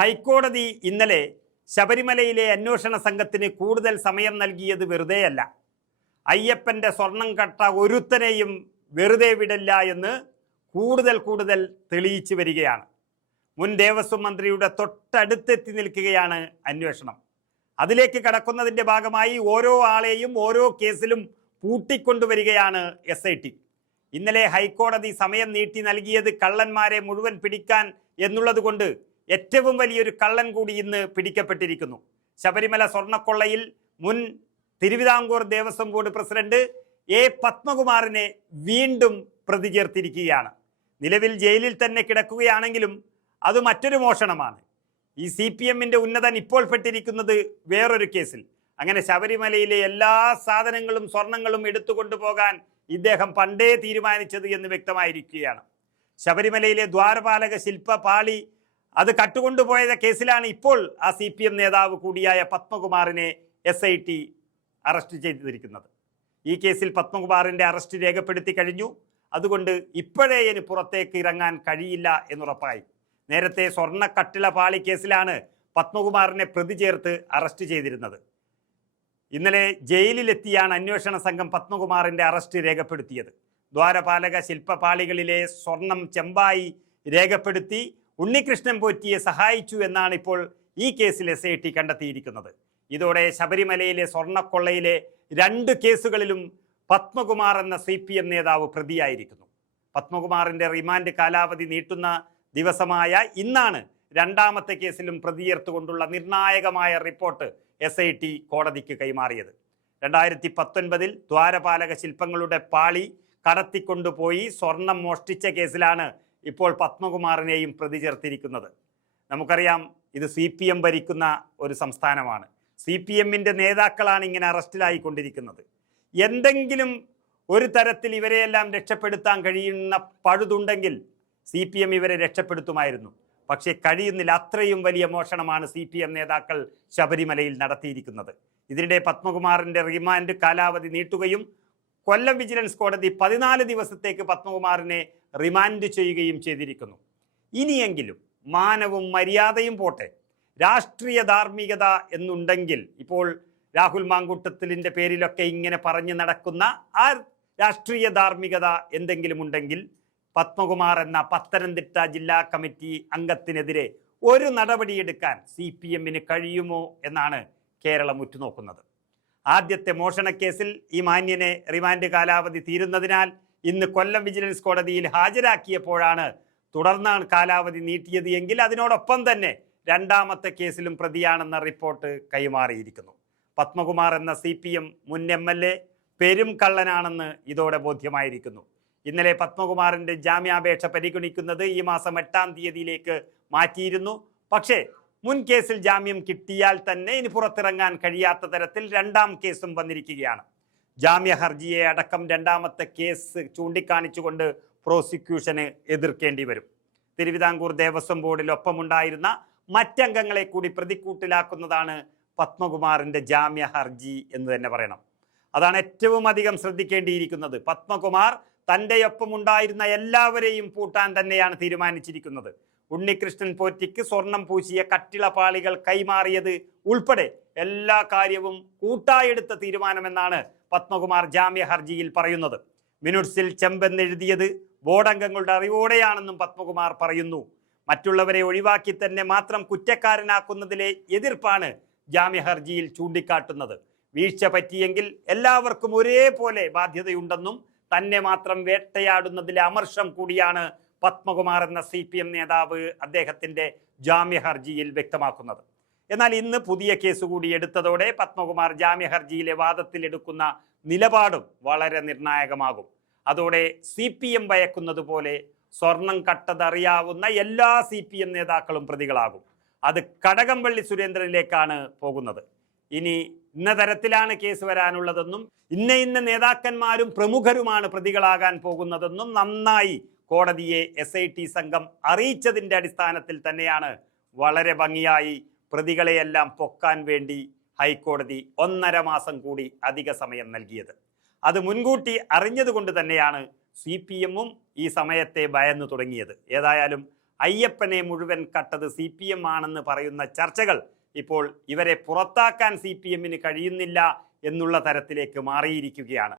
ഹൈക്കോടതി ഇന്നലെ ശബരിമലയിലെ അന്വേഷണ സംഘത്തിന് കൂടുതൽ സമയം നൽകിയത് വെറുതെയല്ല. അയ്യപ്പൻ്റെ സ്വർണം കട്ട ഒരുത്തനെയും വെറുതെ വിടില്ല എന്ന് കൂടുതൽ തെളിയിച്ചു വരികയാണ്. മുൻ ദേവസ്വം മന്ത്രിയുടെ തൊട്ടടുത്തെത്തി നിൽക്കുകയാണ് അന്വേഷണം. അതിലേക്ക് കടക്കുന്നതിൻ്റെ ഭാഗമായി ഓരോ ആളെയും ഓരോ കേസിലും പൂട്ടിക്കൊണ്ടുവരികയാണ് SIT. ഇന്നലെ ഹൈക്കോടതി സമയം നീട്ടി നൽകിയത് കള്ളന്മാരെ മുഴുവൻ പിടിക്കാൻ എന്നുള്ളത് കൊണ്ട് ഏറ്റവും വലിയൊരു കള്ളൻ കൂടി ഇന്ന് പിടിക്കപ്പെട്ടിരിക്കുന്നു. ശബരിമല സ്വർണ്ണക്കൊള്ളയിൽ മുൻ Thiruvithamkoor Devaswom board president A. പത്മകുമാറിനെ വീണ്ടും പ്രതി ചേർത്തിരിക്കുകയാണ്. നിലവിൽ ജയിലിൽ തന്നെ കിടക്കുകയാണെങ്കിലും അത് മറ്റൊരു മോഷണമാണ്. ഈ CPMന്റെ ഉന്നതൻ ഇപ്പോൾ പെട്ടിരിക്കുന്നത് വേറൊരു കേസിൽ. അങ്ങനെ ശബരിമലയിലെ എല്ലാ സാധനങ്ങളും സ്വർണങ്ങളും എടുത്തുകൊണ്ടുപോകാൻ ഇദ്ദേഹം പണ്ടേ തീരുമാനിച്ചത് എന്ന് വ്യക്തമായിരിക്കുകയാണ്. ശബരിമലയിലെ ദ്വാരപാലക ശില്പ പാളി അത് കട്ടുകൊണ്ടുപോയ കേസിലാണ് ഇപ്പോൾ ആ CPM നേതാവ് കൂടിയായ പത്മകുമാറിനെ SIT അറസ്റ്റ് ചെയ്തിരിക്കുന്നത്. ഈ കേസിൽ പത്മകുമാറിൻ്റെ അറസ്റ്റ് രേഖപ്പെടുത്തി കഴിഞ്ഞു. അതുകൊണ്ട് ഇപ്പോഴേ ഇനി പുറത്തേക്ക് ഇറങ്ങാൻ കഴിയില്ല എന്നുറപ്പായി. നേരത്തെ സ്വർണ്ണക്കട്ടിള പാളി കേസിലാണ് പത്മകുമാറിനെ പ്രതി ചേർത്ത് അറസ്റ്റ് ചെയ്തിരുന്നത്. ഇന്നലെ ജയിലിലെത്തിയാണ് അന്വേഷണ സംഘം പത്മകുമാറിൻ്റെ അറസ്റ്റ് രേഖപ്പെടുത്തിയത്. ദ്വാരപാലക ശില്പപാളികളിലെ സ്വർണം ചെമ്പായി രേഖപ്പെടുത്തി ഉണ്ണികൃഷ്ണൻ പോറ്റിയെ സഹായിച്ചു എന്നാണ് ഇപ്പോൾ ഈ കേസിൽ SIT കണ്ടെത്തിയിരിക്കുന്നത്. ഇതോടെ ശബരിമലയിലെ സ്വർണ്ണക്കൊള്ളയിലെ 2 കേസുകളിലും പത്മകുമാർ എന്ന CPM നേതാവ് പ്രതിയായിരിക്കുന്നു. പത്മകുമാറിൻ്റെ റിമാൻഡ് കാലാവധി നീട്ടുന്ന ദിവസമായ ഇന്നാണ് രണ്ടാമത്തെ കേസിലും പ്രതി ചേർത്തുകൊണ്ടുള്ള നിർണായകമായ റിപ്പോർട്ട് SIT കോടതിക്ക് കൈമാറിയത്. 2019 ദ്വാരപാലക ശില്പങ്ങളുടെ പാളി കടത്തിക്കൊണ്ടുപോയി സ്വർണം മോഷ്ടിച്ച കേസിലാണ് ഇപ്പോൾ പത്മകുമാറിനെയും പ്രതി ചേർത്തിരിക്കുന്നത്. നമുക്കറിയാം, ഇത് CPM ഭരിക്കുന്ന ഒരു സംസ്ഥാനമാണ്. CPMന്റെ നേതാക്കളാണ് ഇങ്ങനെ അറസ്റ്റിലായിക്കൊണ്ടിരിക്കുന്നത്. എന്തെങ്കിലും ഒരു തരത്തിൽ ഇവരെയെല്ലാം രക്ഷപ്പെടുത്താൻ കഴിയുന്ന പഴുതുണ്ടെങ്കിൽ CPM ഇവരെ രക്ഷപ്പെടുത്തുമായിരുന്നു. പക്ഷേ കഴിയുന്നില്ല. അത്രയും വലിയ മോഷണമാണ് CPM നേതാക്കൾ ശബരിമലയിൽ നടത്തിയിരിക്കുന്നത്. ഇതിനിടെ പത്മകുമാറിൻ്റെ റിമാൻഡ് കാലാവധി നീട്ടുകയും കൊല്ലം വിജിലൻസ് കോടതി 14 ദിവസത്തേക്ക് പത്മകുമാറിനെ റിമാൻഡ് ചെയ്യുകയും ചെയ്തിരിക്കുന്നു. ഇനിയെങ്കിലും മാനവും മര്യാദയും പോട്ടെ, രാഷ്ട്രീയ ധാർമ്മികത എന്നുണ്ടെങ്കിൽ ഇപ്പോൾ രാഹുൽ മാങ്കൂട്ടത്തിലിൻ്റെ പേരിലൊക്കെ ഇങ്ങനെ പറഞ്ഞു നടക്കുന്ന ആ രാഷ്ട്രീയ ധാർമ്മികത എന്തെങ്കിലും ഉണ്ടെങ്കിൽ പത്മകുമാർ എന്ന പത്തനംതിട്ട ജില്ലാ കമ്മിറ്റി അംഗത്തിനെതിരെ ഒരു നടപടിയെടുക്കാൻ CPMന് കഴിയുമോ എന്നാണ് കേരളം ഉറ്റുനോക്കുന്നത്. ആദ്യത്തെ മോഷണക്കേസിൽ ഈ മാന്യനെ റിമാൻഡ് കാലാവധി തീരുന്നതിനാൽ ഇന്ന് കൊല്ലം വിജിലൻസ് കോടതിയിൽ ഹാജരാക്കിയപ്പോഴാണ് തുടർന്നാണ് കാലാവധി നീട്ടിയത് എങ്കിൽ അതിനോടൊപ്പം തന്നെ രണ്ടാമത്തെ കേസിലും പ്രതിയാണെന്ന റിപ്പോർട്ട് കൈമാറിയിരിക്കുന്നു. പത്മകുമാർ എന്ന CPM മുൻ MLA പെരും കള്ളനാണെന്ന് ഇതോടെ ബോധ്യമായിരിക്കുന്നു. ഇന്നലെ പത്മകുമാറിൻ്റെ ജാമ്യാപേക്ഷ പരിഗണിക്കുന്നത് ഈ മാസം 8-ാം തീയതിയിലേക്ക് മാറ്റിയിരുന്നു. പക്ഷേ മുൻ കേസിൽ ജാമ്യം കിട്ടിയാൽ തന്നെ ഇനി പുറത്തിറങ്ങാൻ കഴിയാത്ത തരത്തിൽ 2-ാം കേസും വന്നിരിക്കുകയാണ്. ജാമ്യ ഹർജിയെ അടക്കം രണ്ടാമത്തെ കേസ് ചൂണ്ടിക്കാണിച്ചുകൊണ്ട് പ്രോസിക്യൂഷന് എതിർക്കേണ്ടി വരും. തിരുവിതാംകൂർ ദേവസ്വം ബോർഡിൽ ഒപ്പമുണ്ടായിരുന്ന മറ്റംഗങ്ങളെ കൂടി പ്രതിക്കൂട്ടിലാക്കുന്നതാണ് പത്മകുമാറിൻ്റെ ജാമ്യ ഹർജി എന്ന് തന്നെ പറയണം. അതാണ് ഏറ്റവും അധികം ശ്രദ്ധിക്കേണ്ടിയിരിക്കുന്നത്. പത്മകുമാർ തൻ്റെ ഒപ്പമുണ്ടായിരുന്ന എല്ലാവരെയും പൂട്ടാൻ തന്നെയാണ് തീരുമാനിച്ചിരിക്കുന്നത്. ഉണ്ണികൃഷ്ണൻ പോറ്റിക്ക് സ്വർണം പൂശിയ കട്ടിളപാളികൾ കൈമാറിയത് ഉൾപ്പെടെ എല്ലാ കാര്യവും കൂട്ടായെടുത്ത തീരുമാനമെന്നാണ് പത്മകുമാർ ജാമ്യ ഹർജിയിൽ പറയുന്നത്. മിനുട്സിൽ ചെമ്പെന്നെഴുതിയത് ബോർഡംഗങ്ങളുടെ അറിവോടെയാണെന്നും പത്മകുമാർ പറയുന്നു. മറ്റുള്ളവരെ ഒഴിവാക്കി തന്നെ മാത്രം കുറ്റക്കാരനാക്കുന്നതിലെ എതിർപ്പാണ് ജാമ്യ ഹർജിയിൽ ചൂണ്ടിക്കാട്ടുന്നത്. വീഴ്ച പറ്റിയെങ്കിൽ എല്ലാവർക്കും ഒരേപോലെ ബാധ്യതയുണ്ടെന്നും തന്നെ മാത്രം വേട്ടയാടുന്നതിലെ അമർഷം കൂടിയാണ് പത്മകുമാർ എന്ന CPM നേതാവ് അദ്ദേഹത്തിൻ്റെ ജാമ്യ ഹർജിയിൽ വ്യക്തമാക്കുന്നത്. എന്നാൽ ഇന്ന് പുതിയ കേസ് കൂടി എടുത്തതോടെ പത്മകുമാർ ജാമ്യ ഹർജിയിലെ വാദത്തിലെടുക്കുന്ന നിലപാടും വളരെ നിർണായകമാകും. അതോടെ CPM ഭയക്കുന്നത് പോലെ സ്വർണം കട്ടതറിയാവുന്ന എല്ലാ CPM നേതാക്കളും പ്രതികളാകും. അത് കടകംപള്ളി സുരേന്ദ്രനിലേക്കാണ് പോകുന്നത്. ഇനി ഇന്ന തരത്തിലാണ് കേസ് വരാനുള്ളതെന്നും ഇന്ന നേതാക്കന്മാരും പ്രമുഖരുമാണ് പ്രതികളാകാൻ പോകുന്നതെന്നും നന്നായി കോടതിയെ SIT സംഘം അറിയിച്ചതിൻ്റെ അടിസ്ഥാനത്തിൽ തന്നെയാണ് വളരെ ഭംഗിയായി പ്രതികളെയെല്ലാം പൊക്കാൻ വേണ്ടി ഹൈക്കോടതി 1.5 മാസം കൂടി അധിക സമയം നൽകിയത്. അത് മുൻകൂട്ടി അറിഞ്ഞതുകൊണ്ട് തന്നെയാണ് CPMും ഈ സമയത്തെ ഭയന്നു തുടങ്ങിയത്. ഏതായാലും അയ്യപ്പനെ മുഴുവൻ കട്ടത് CPM ആണെന്ന് പറയുന്ന ചർച്ചകൾ ഇപ്പോൾ ഇവരെ പുറത്താക്കാൻ CPM-ന് കഴിയുന്നില്ല എന്നുള്ള തരത്തിലേക്ക് മാറിയിരിക്കുകയാണ്.